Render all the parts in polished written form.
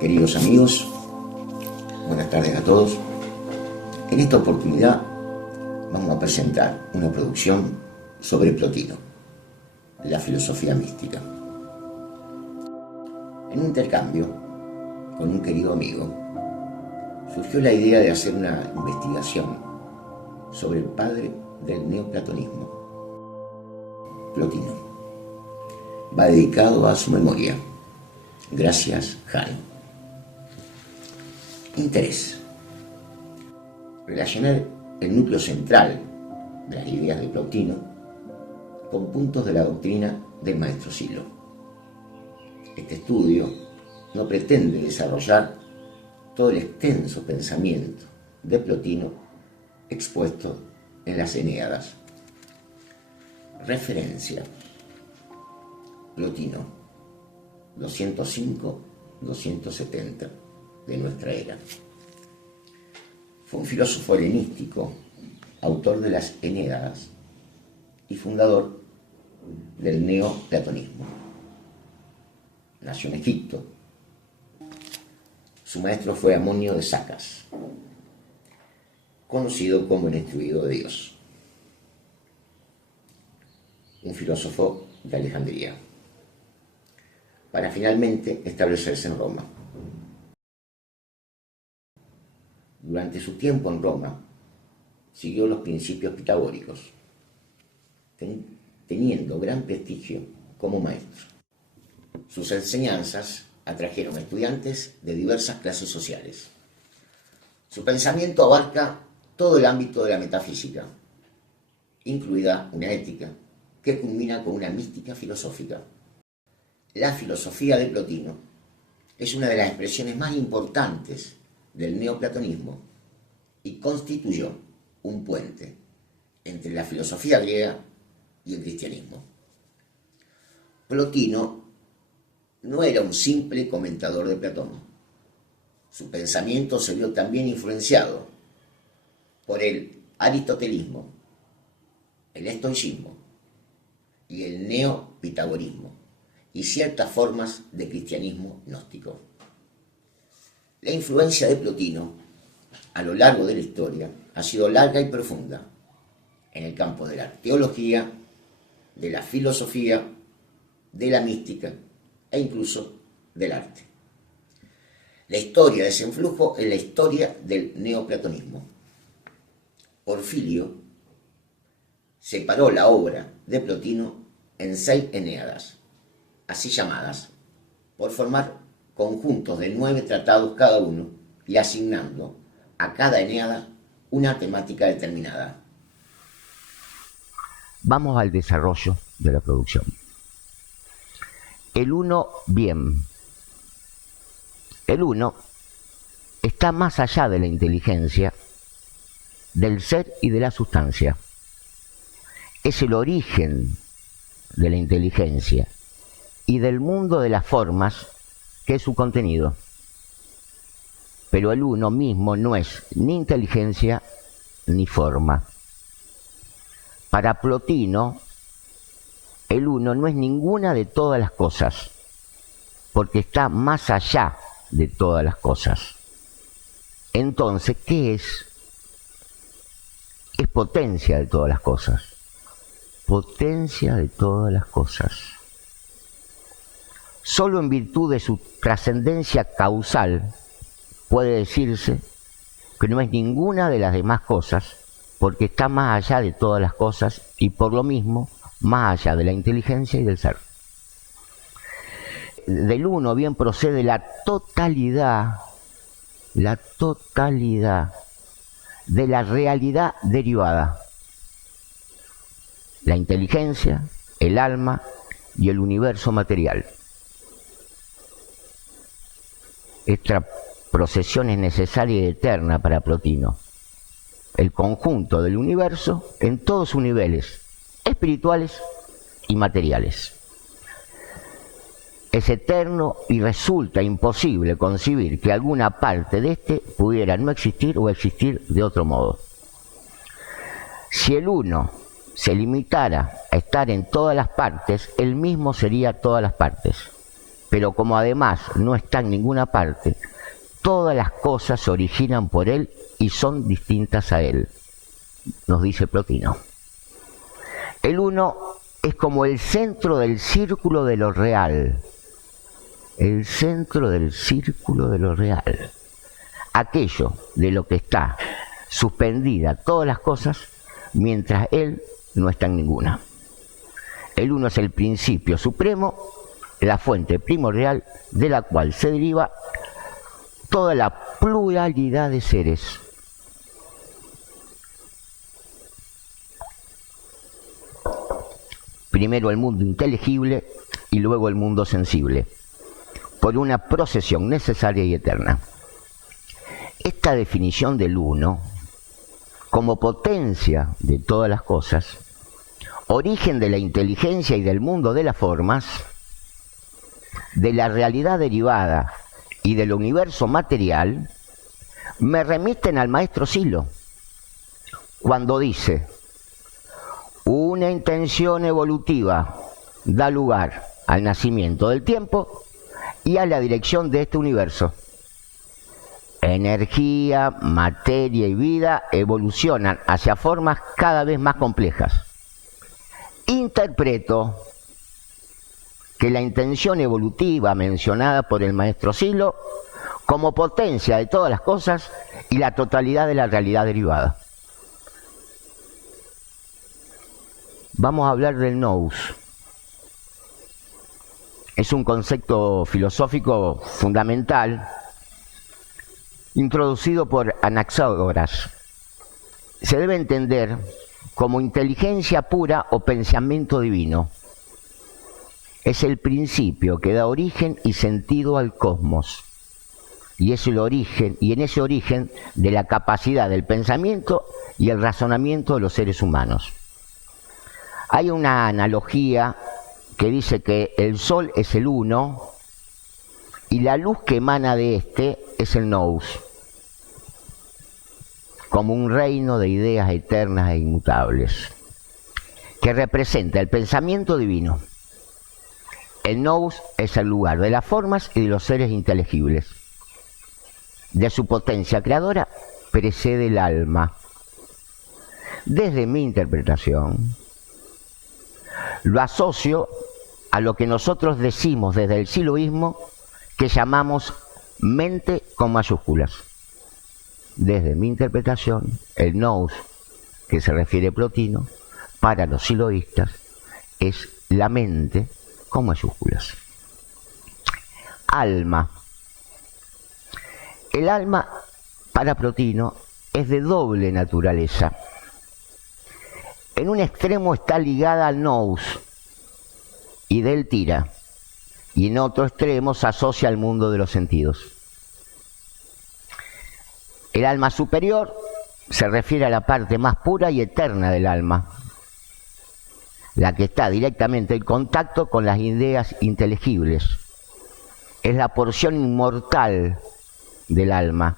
Queridos amigos, buenas tardes a todos. En esta oportunidad vamos a presentar una producción sobre Plotino, la filosofía mística. En un intercambio con un querido amigo, surgió la idea de hacer una investigación sobre el padre del neoplatonismo, Plotino. Va dedicado a su memoria. Gracias, Jani. Interés. Relacionar el núcleo central de las ideas de Plotino con puntos de la doctrina del maestro Silo. Este estudio no pretende desarrollar todo el extenso pensamiento de Plotino expuesto en las Eneadas. Referencia: Plotino, 205-270 de nuestra era. Fue un filósofo helenístico, autor de las Eneadas y fundador del neoplatonismo. Nació en Egipto. Su maestro fue Amonio de Sacas, conocido como el instruido de Dios, un filósofo de Alejandría, para finalmente establecerse en Roma. Durante su tiempo en Roma, siguió los principios pitagóricos, teniendo gran prestigio como maestro. Sus enseñanzas atrajeron a estudiantes de diversas clases sociales. Su pensamiento abarca todo el ámbito de la metafísica, incluida una ética que culmina con una mística filosófica. La filosofía de Plotino es una de las expresiones más importantes del neoplatonismo y constituyó un puente entre la filosofía griega y el cristianismo. Plotino no era un simple comentador de Platón. Su pensamiento se vio también influenciado por el aristotelismo, el estoicismo y el neopitagorismo y ciertas formas de cristianismo gnóstico. La influencia de Plotino a lo largo de la historia ha sido larga y profunda en el campo de la teología, de la filosofía, de la mística e incluso del arte. La historia de ese influjo es la historia del neoplatonismo. Porfirio separó la obra de Plotino en 6 Eneadas, así llamadas, por formar conjuntos de 9 tratados cada uno y asignando a cada Eneada una temática determinada. Vamos al desarrollo de la producción. El uno, bien. El uno está más allá de la inteligencia, del ser y de la sustancia. Es el origen de la inteligencia y del mundo de las formas, que es su contenido. Pero el uno mismo no es ni inteligencia ni forma. Para Plotino, el uno no es ninguna de todas las cosas, porque está más allá de todas las cosas. Entonces, ¿qué es? Es potencia de todas las cosas. Potencia de todas las cosas. Solo en virtud de su trascendencia causal puede decirse que no es ninguna de las demás cosas, porque está más allá de todas las cosas y por lo mismo más allá de la inteligencia y del ser. Del uno bien procede la totalidad de la realidad derivada, la inteligencia, el alma y el universo material. Esta procesión es necesaria y eterna para Plotino. El conjunto del universo en todos sus niveles, espirituales y materiales. Es eterno y resulta imposible concebir que alguna parte de éste pudiera no existir o existir de otro modo. Si el uno se limitara a estar en todas las partes, él mismo sería todas las partes. pero como además no está en ninguna parte, todas las cosas se originan por él y son distintas a él, nos dice Plotino. El uno es como el centro del círculo de lo real, el centro del círculo de lo real, aquello de lo que está suspendida todas las cosas, mientras él no está en ninguna. El uno es el principio supremo, la fuente primordial de la cual se deriva toda la pluralidad de seres. Primero el mundo inteligible y luego el mundo sensible, por una procesión necesaria y eterna. Esta definición del uno, como potencia de todas las cosas, origen de la inteligencia y del mundo de las formas, de la realidad derivada y del universo material, me remiten al maestro Silo, cuando dice: una intención evolutiva da lugar al nacimiento del tiempo y a la dirección de este universo. Energía, materia y vida evolucionan hacia formas cada vez más complejas. Interpreto que la intención evolutiva mencionada por el maestro Silo como potencia de todas las cosas y la totalidad de la realidad derivada. Vamos a hablar del nous. Es un concepto filosófico fundamental introducido por Anaxágoras. Se debe entender como inteligencia pura o pensamiento divino. Es el principio que da origen y sentido al cosmos. Y es el origen, y en ese origen de la capacidad del pensamiento y el razonamiento de los seres humanos. Hay una analogía que dice que el sol es el uno y la luz que emana de este es el nous, como un reino de ideas eternas e inmutables, que representa el pensamiento divino. El nous es el lugar de las formas y de los seres inteligibles. De su potencia creadora precede el alma. Desde mi interpretación, lo asocio a lo que nosotros decimos desde el siloísmo que llamamos mente con mayúsculas. Desde mi interpretación, el nous, que se refiere Plotino, para los siloístas, es la mente con mayúsculas. Alma. El alma, para Plotino, es de doble naturaleza. En un extremo está ligada al nous y de él tira, y en otro extremo se asocia al mundo de los sentidos. El alma superior se refiere a la parte más pura y eterna del alma, la que está directamente en contacto con las ideas inteligibles. Es la porción inmortal del alma,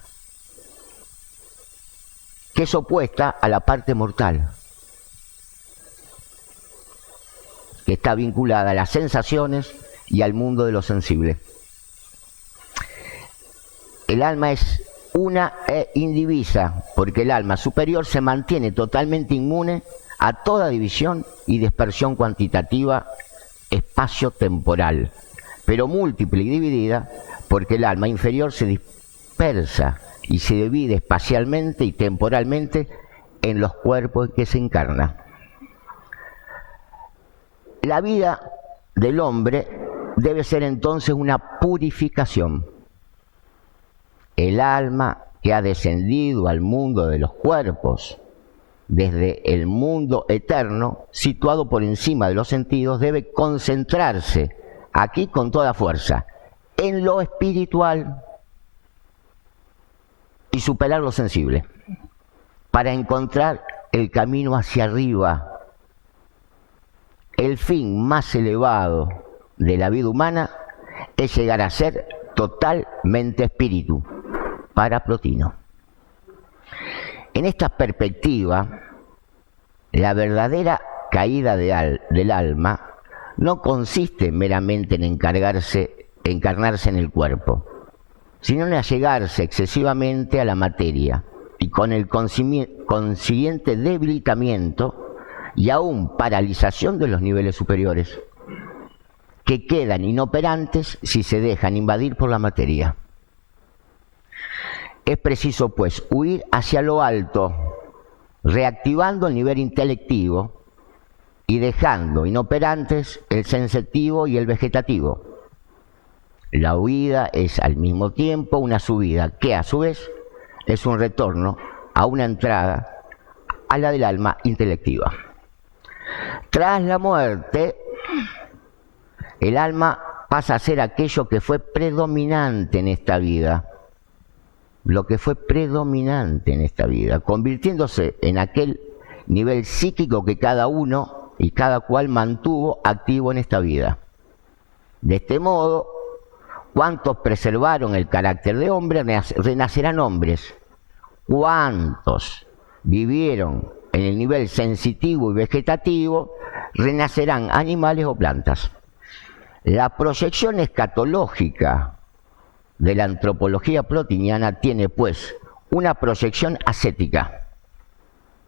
que es opuesta a la parte mortal, que está vinculada a las sensaciones y al mundo de lo sensible. El alma es una e indivisa, porque el alma superior se mantiene totalmente inmune a toda división y dispersión cuantitativa espacio-temporal, pero múltiple y dividida, porque el alma inferior se dispersa y se divide espacialmente y temporalmente en los cuerpos en que se encarna. La vida del hombre debe ser entonces una purificación. El alma que ha descendido al mundo de los cuerpos, desde el mundo eterno, situado por encima de los sentidos, debe concentrarse aquí con toda fuerza en lo espiritual y superar lo sensible, para encontrar el camino hacia arriba. El fin más elevado de la vida humana es llegar a ser totalmente espíritu, para Plotino. En esta perspectiva, la verdadera caída del alma no consiste meramente en encargarse encarnarse en el cuerpo, sino en allegarse excesivamente a la materia y con el consiguiente debilitamiento y aún paralización de los niveles superiores, que quedan inoperantes si se dejan invadir por la materia. Es preciso, pues, huir hacia lo alto, reactivando el nivel intelectivo y dejando inoperantes el sensitivo y el vegetativo. La huida es al mismo tiempo una subida que a su vez es un retorno a una entrada a la del alma intelectiva. Tras la muerte, el alma pasa a ser aquello que fue predominante en esta vida, lo que fue predominante en esta vida, convirtiéndose en aquel nivel psíquico que cada uno y cada cual mantuvo activo en esta vida. De este modo, cuantos preservaron el carácter de hombre renacerán hombres. Cuantos vivieron en el nivel sensitivo y vegetativo renacerán animales o plantas. La proyección escatológica de la antropología plotiniana tiene, pues, una proyección ascética.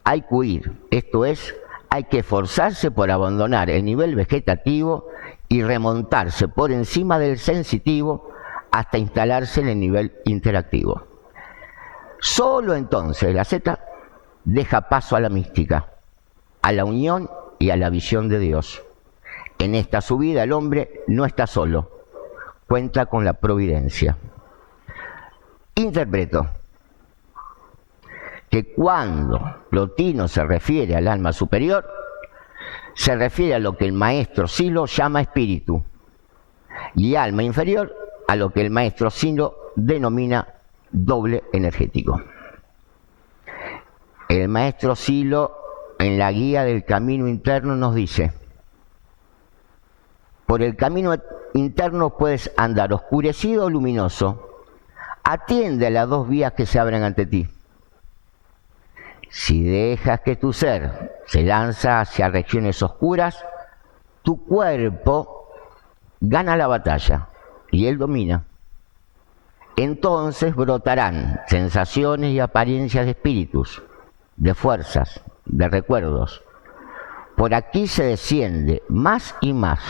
Hay que huir, esto es, hay que esforzarse por abandonar el nivel vegetativo y remontarse por encima del sensitivo hasta instalarse en el nivel interactivo. Solo entonces la asceta deja paso a la mística, a la unión y a la visión de Dios. En esta subida el hombre no está solo, cuenta con la providencia. Interpreto que cuando Plotino se refiere al alma superior, se refiere a lo que el maestro Silo llama espíritu, y alma inferior a lo que el maestro Silo denomina doble energético. El maestro Silo, en la guía del camino interno, nos dice: por el camino interno puedes andar oscurecido o luminoso. Atiende a las dos vías que se abren ante ti. Si dejas que tu ser se lanza hacia regiones oscuras, tu cuerpo gana la batalla y él domina. Entonces brotarán sensaciones y apariencias de espíritus, de fuerzas, de recuerdos. Por aquí se desciende más y más.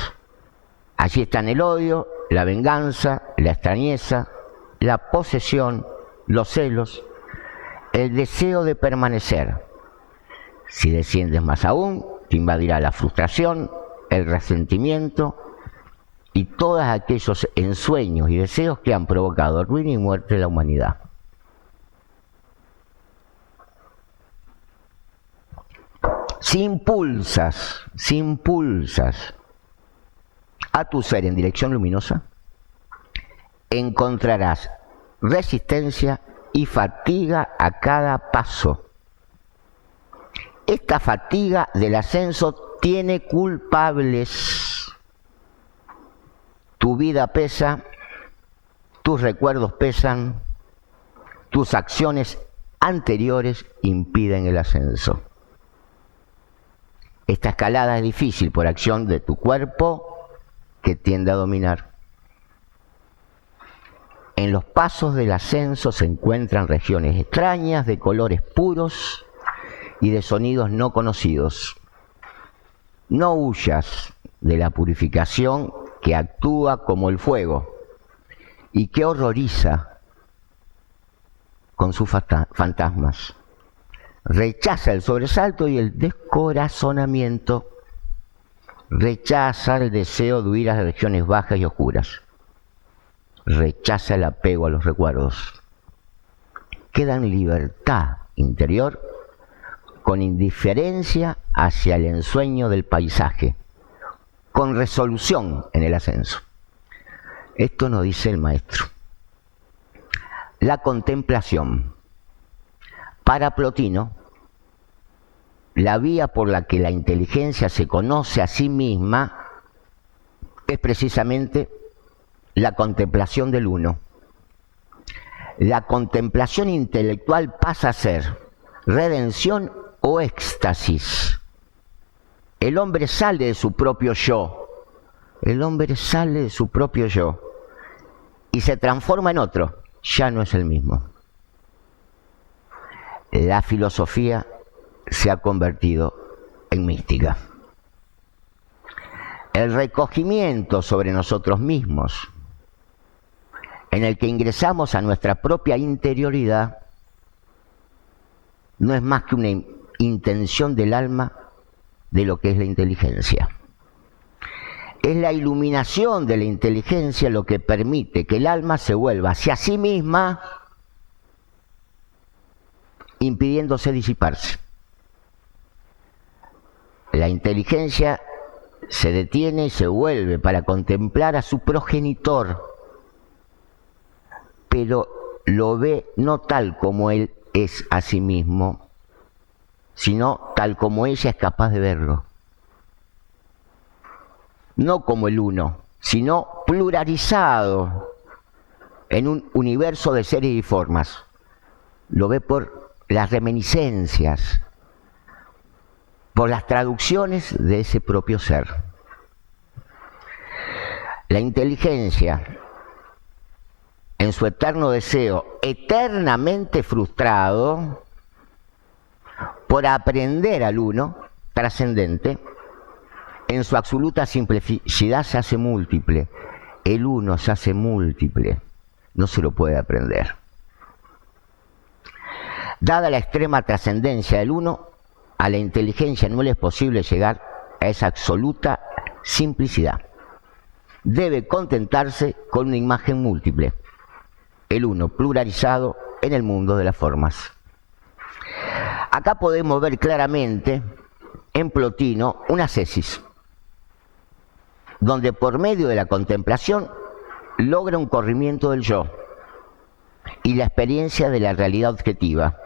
Allí están el odio, la venganza, la extrañeza, la posesión, los celos, el deseo de permanecer. Si desciendes más aún, te invadirá la frustración, el resentimiento y todos aquellos ensueños y deseos que han provocado ruina y muerte en la humanidad. Si impulsas a tu ser en dirección luminosa, encontrarás resistencia y fatiga a cada paso. Esta fatiga del ascenso tiene culpables. Tu vida pesa, tus recuerdos pesan, tus acciones anteriores impiden el ascenso. Esta escalada es difícil por acción de tu cuerpo que tiende a dominar. En los pasos del ascenso se encuentran regiones extrañas de colores puros y de sonidos no conocidos. No huyas de la purificación que actúa como el fuego y que horroriza con sus fantasmas. Rechaza el sobresalto y el descorazonamiento. Rechaza el deseo de huir a regiones bajas y oscuras. Rechaza el apego a los recuerdos. Queda en libertad interior, con indiferencia hacia el ensueño del paisaje, con resolución en el ascenso. Esto nos dice el maestro. La contemplación. Para Plotino, la vía por la que la inteligencia se conoce a sí misma es precisamente la contemplación del uno. La contemplación intelectual pasa a ser redención o éxtasis. El hombre sale de su propio yo. El hombre sale de su propio yo. y se transforma en otro, ya no es el mismo. La filosofía se ha convertido en mística. El recogimiento sobre nosotros mismos, en el que ingresamos a nuestra propia interioridad, no es más que una intención del alma de lo que es la inteligencia. Es la iluminación de la inteligencia lo que permite que el alma se vuelva hacia sí misma, impidiéndose disiparse. La inteligencia se detiene y se vuelve para contemplar a su progenitor, pero lo ve no tal como él es a sí mismo, sino tal como ella es capaz de verlo. No como el uno, sino pluralizado en un universo de seres y formas. Lo ve por las reminiscencias, por las traducciones de ese propio ser. La inteligencia, en su eterno deseo, eternamente frustrado por aprender al uno trascendente, en su absoluta simplicidad se hace múltiple. El uno se hace múltiple, no se lo puede aprender. Dada la extrema trascendencia del uno, a la inteligencia no le es posible llegar a esa absoluta simplicidad. Debe contentarse con una imagen múltiple, el uno pluralizado en el mundo de las formas. Acá podemos ver claramente en Plotino una ascesis, donde por medio de la contemplación logra un corrimiento del yo y la experiencia de la realidad objetiva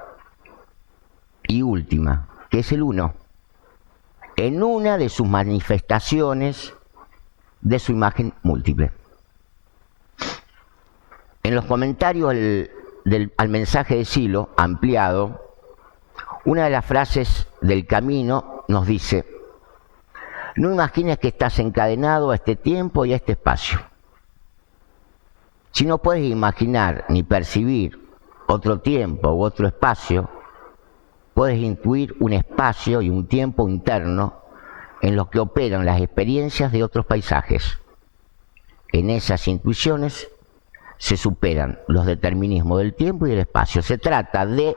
y última, que es el uno, en una de sus manifestaciones de su imagen múltiple. En los comentarios al mensaje de Silo, ampliado, una de las frases del camino nos dice: no imagines que estás encadenado a este tiempo y a este espacio. Si no puedes imaginar ni percibir otro tiempo u otro espacio, puedes intuir un espacio y un tiempo interno en los que operan las experiencias de otros paisajes. En esas intuiciones se superan los determinismos del tiempo y del espacio. Se trata de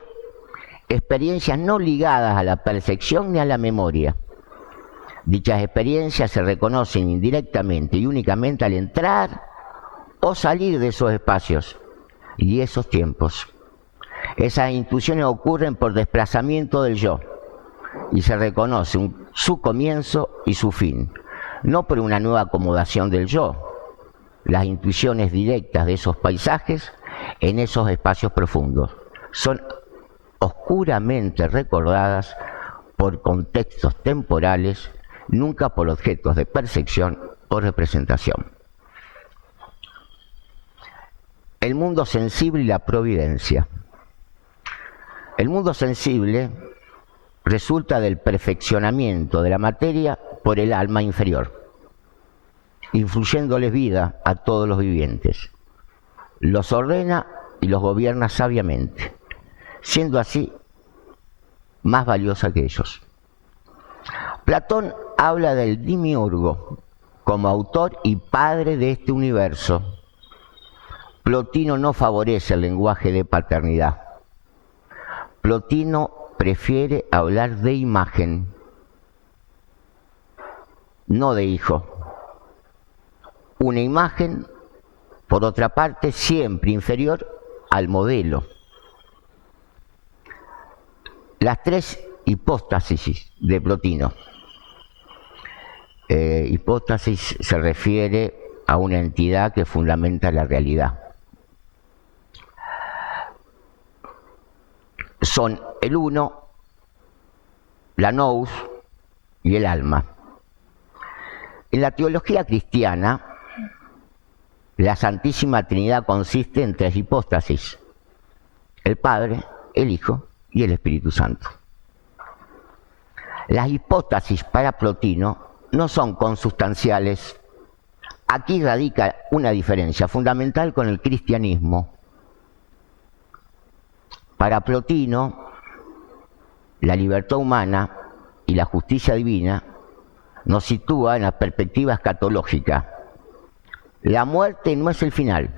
experiencias no ligadas a la percepción ni a la memoria. Dichas experiencias se reconocen indirectamente y únicamente al entrar o salir de esos espacios y esos tiempos. Esas intuiciones ocurren por desplazamiento del yo y se reconoce su comienzo y su fin, no por una nueva acomodación del yo. Las intuiciones directas de esos paisajes en esos espacios profundos son oscuramente recordadas por contextos temporales, nunca por objetos de percepción o representación. El mundo sensible y la providencia. El mundo sensible resulta del perfeccionamiento de la materia por el alma inferior, influyéndoles vida a todos los vivientes. Los ordena y los gobierna sabiamente, siendo así más valiosa que ellos. Platón habla del demiurgo como autor y padre de este universo. Plotino no favorece el lenguaje de paternidad. Plotino prefiere hablar de imagen, no de hijo. Una imagen, por otra parte, siempre inferior al modelo. Las tres hipóstasis de Plotino. Hipóstasis se refiere a una entidad que fundamenta la realidad. Son el uno, la nous y el alma. En la teología cristiana, la Santísima Trinidad consiste en tres hipóstasis: el Padre, el Hijo y el Espíritu Santo. Las hipóstasis para Plotino no son consustanciales Aquí radica una diferencia fundamental con el cristianismo. Para Plotino, la libertad humana y la justicia divina nos sitúa en la perspectiva escatológica. La muerte no es el final,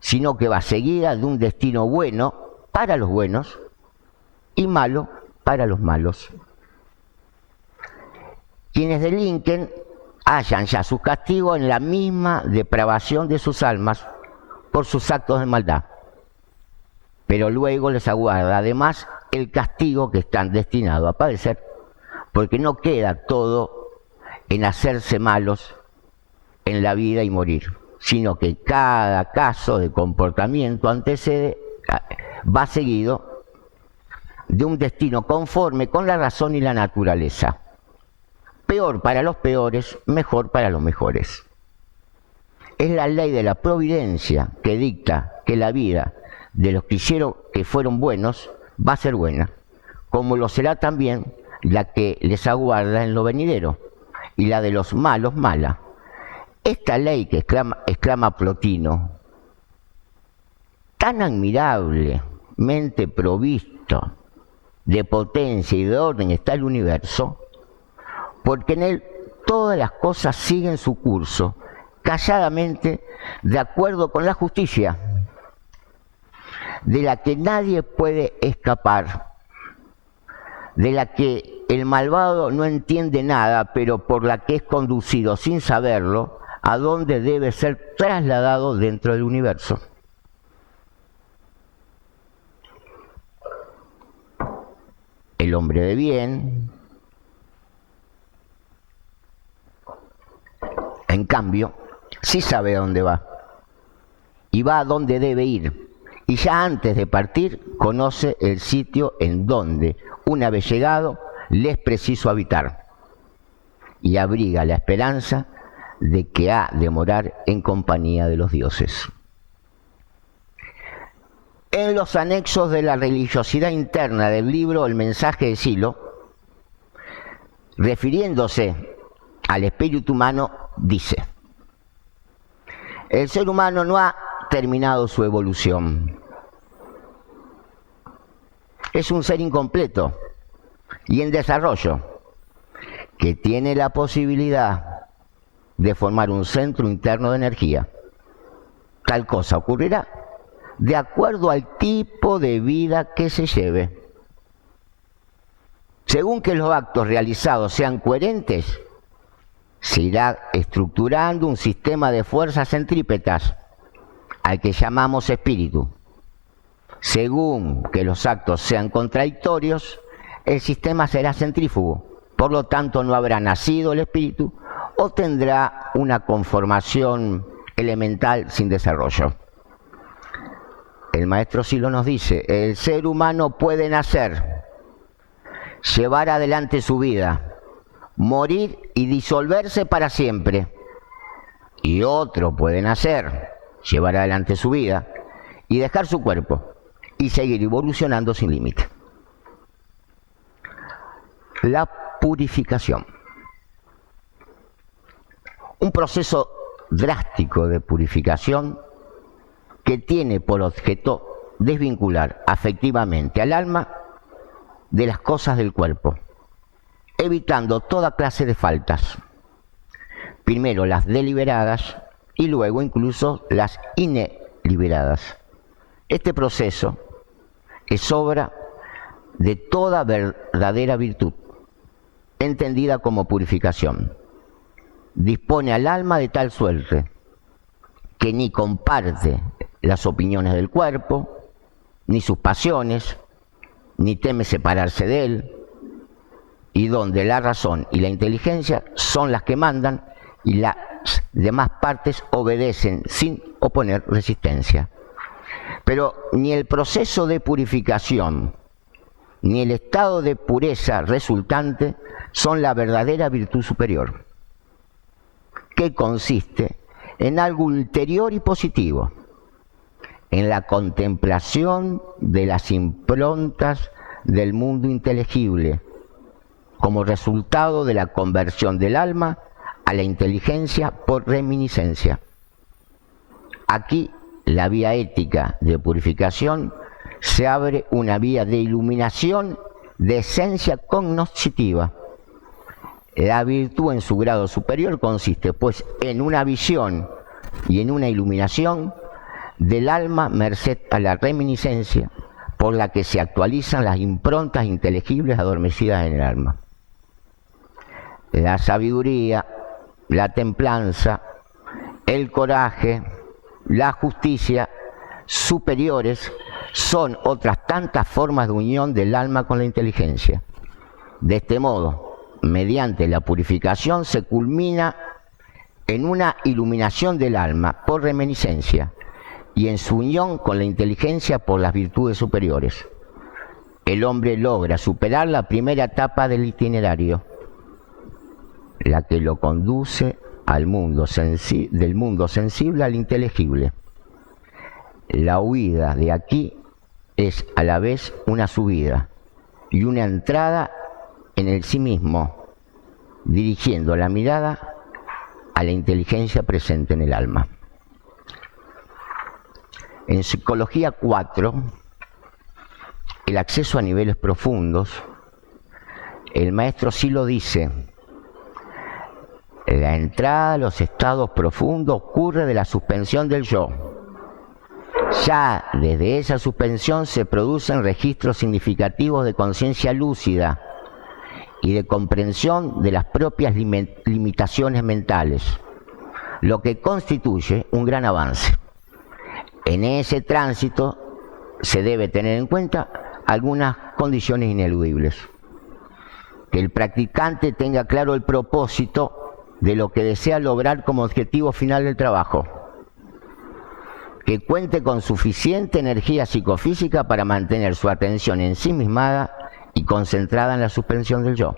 sino que va seguida de un destino bueno para los buenos y malo para los malos. Quienes delinquen hallan ya su castigo en la misma depravación de sus almas por sus actos de maldad. Pero luego les aguarda además el castigo que están destinados a padecer, porque no queda todo en hacerse malos en la vida y morir, sino que cada caso de comportamiento va seguido de un destino conforme con la razón y la naturaleza. Peor para los peores, mejor para los mejores. Es la ley de la providencia que dicta que la vida de los que fueron buenos va a ser buena, como lo será también la que les aguarda en lo venidero, y la de los malos mala. Esta ley que exclama Plotino, tan admirablemente provisto de potencia y de orden está el universo, porque en él todas las cosas siguen su curso, calladamente, de acuerdo con la justicia, de la que nadie puede escapar, de la que el malvado no entiende nada, pero por la que es conducido sin saberlo a donde debe ser trasladado dentro del universo. El hombre de bien, en cambio, sí sabe a dónde va y va a dónde debe ir. Y ya antes de partir conoce el sitio en donde, una vez llegado, le es preciso habitar. Y abriga la esperanza de que ha de morar en compañía de los dioses. En los anexos de la religiosidad interna del libro El mensaje de Silo, refiriéndose al espíritu humano, dice: el ser humano no ha terminado su evolución. Es un ser incompleto y en desarrollo, que tiene la posibilidad de formar un centro interno de energía. Tal cosa ocurrirá de acuerdo al tipo de vida que se lleve. Según que los actos realizados sean coherentes, se irá estructurando un sistema de fuerzas centrípetas al que llamamos espíritu. Según que los actos sean contradictorios, el sistema será centrífugo. Por lo tanto, no habrá nacido el espíritu o tendrá una conformación elemental sin desarrollo. El maestro Silo nos dice: el ser humano puede nacer, llevar adelante su vida, morir y disolverse para siempre. Y otro puede nacer, llevar adelante su vida y dejar su cuerpo y seguir evolucionando sin límite. La purificación. Un proceso drástico de purificación que tiene por objeto desvincular afectivamente al alma de las cosas del cuerpo, evitando toda clase de faltas. Primero las deliberadas y luego incluso las indeliberadas. Este proceso es obra de toda verdadera virtud, entendida como purificación. Dispone al alma de tal suerte que ni comparte las opiniones del cuerpo, ni sus pasiones, ni teme separarse de él, y donde la razón y la inteligencia son las que mandan y las demás partes obedecen sin oponer resistencia. Pero ni el proceso de purificación ni el estado de pureza resultante son la verdadera virtud superior, que consiste en algo ulterior y positivo, en la contemplación de las improntas del mundo inteligible, como resultado de la conversión del alma a la inteligencia por reminiscencia. Aquí, la vía ética de purificación, se abre una vía de iluminación de esencia cognoscitiva. La virtud en su grado superior consiste, pues, en una visión y en una iluminación del alma merced a la reminiscencia por la que se actualizan las improntas inteligibles adormecidas en el alma. La sabiduría, la templanza, el coraje, la justicia superiores son otras tantas formas de unión del alma con la inteligencia. De este modo, mediante la purificación se culmina en una iluminación del alma por reminiscencia y en su unión con la inteligencia por las virtudes superiores. El hombre logra superar la primera etapa del itinerario, la que lo conduce al mundo del mundo sensible al inteligible. La huida de aquí es a la vez una subida y una entrada en el sí mismo, dirigiendo la mirada a la inteligencia presente en el alma. En Psicología 4, el acceso a niveles profundos, el maestro Silo dice: la entrada a los estados profundos ocurre de la suspensión del yo. Ya desde esa suspensión se producen registros significativos de conciencia lúcida y de comprensión de las propias limitaciones mentales, lo que constituye un gran avance. En ese tránsito se debe tener en cuenta algunas condiciones ineludibles. Que el practicante tenga claro el propósito de lo que desea lograr como objetivo final del trabajo. Que cuente con suficiente energía psicofísica para mantener su atención ensimismada y concentrada en la suspensión del yo.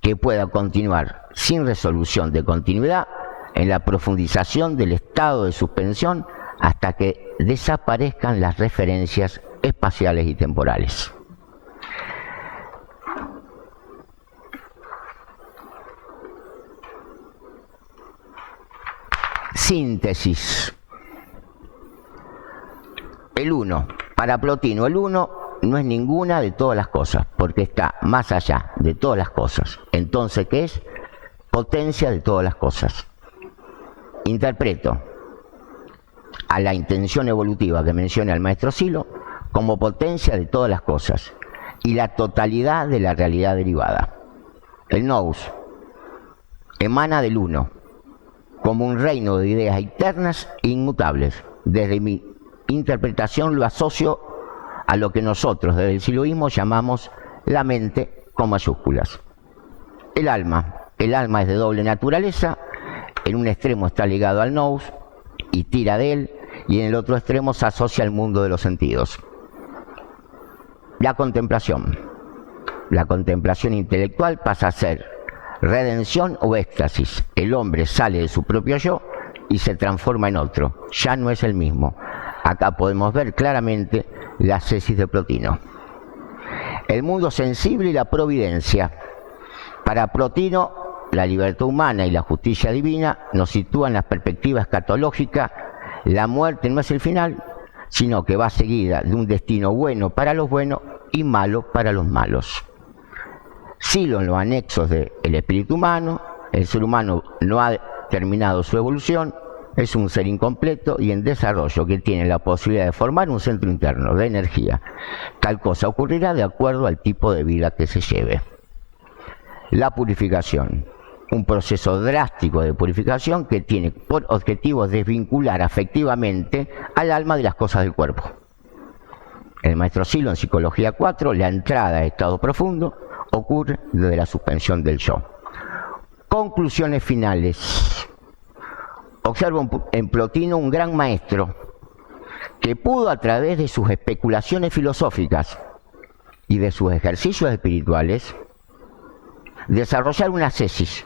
Que pueda continuar sin resolución de continuidad en la profundización del estado de suspensión hasta que desaparezcan las referencias espaciales y temporales. Síntesis. El uno. Para Plotino, el uno no es ninguna de todas las cosas, porque está más allá de todas las cosas. Entonces, ¿qué es? Potencia de todas las cosas. Interpreto a la intención evolutiva que menciona el maestro Silo como potencia de todas las cosas y la totalidad de la realidad derivada. El nous emana del uno como un reino de ideas eternas e inmutables. Desde mi interpretación lo asocio a lo que nosotros desde el siloísmo llamamos la mente con mayúsculas. El alma es de doble naturaleza. En un extremo está ligado al nous y tira de él, y en el otro extremo se asocia al mundo de los sentidos. La contemplación intelectual pasa a ser redención o éxtasis. El hombre sale de su propio yo y se transforma en otro, ya no es el mismo. Acá podemos ver claramente la tesis de Plotino. El mundo sensible y la providencia. Para Plotino, la libertad humana y la justicia divina nos sitúan en la perspectiva escatológica. La muerte no es el final, sino que va seguida de un destino bueno para los buenos y malo para los malos. Silo en los anexos del espíritu humano, el ser humano no ha terminado su evolución, es un ser incompleto y en desarrollo que tiene la posibilidad de formar un centro interno de energía. Tal cosa ocurrirá de acuerdo al tipo de vida que se lleve. La purificación. Un proceso drástico de purificación que tiene por objetivo desvincular afectivamente al alma de las cosas del cuerpo. El maestro Silo en Psicología 4, la entrada a estado profundo ocurre desde la suspensión del yo. Conclusiones finales. Observo en Plotino un gran maestro que pudo, a través de sus especulaciones filosóficas y de sus ejercicios espirituales, desarrollar una ascesis,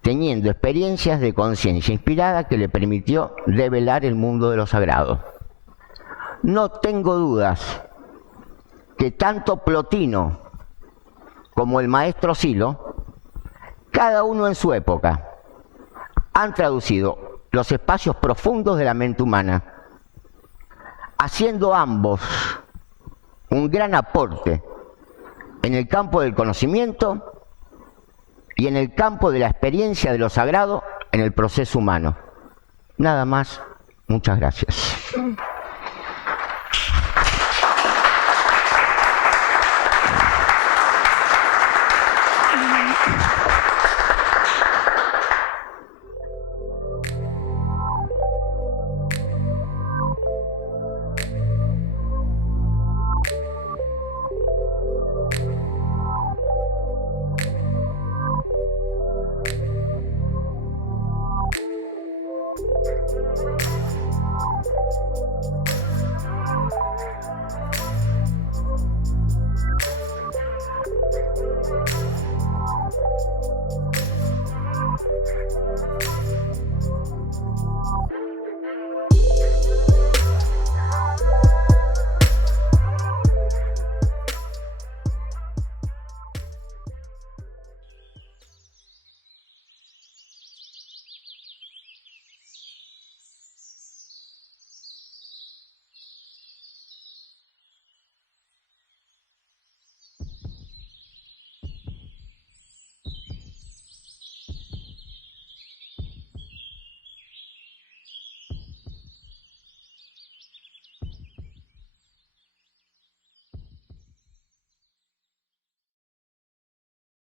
teniendo experiencias de conciencia inspirada que le permitió develar el mundo de lo sagrado. No tengo dudas que tanto Plotino como el maestro Silo cada uno en su época, han traducido los espacios profundos de la mente humana, haciendo ambos un gran aporte en el campo del conocimiento y en el campo de la experiencia de lo sagrado en el proceso humano. Nada más, muchas gracias.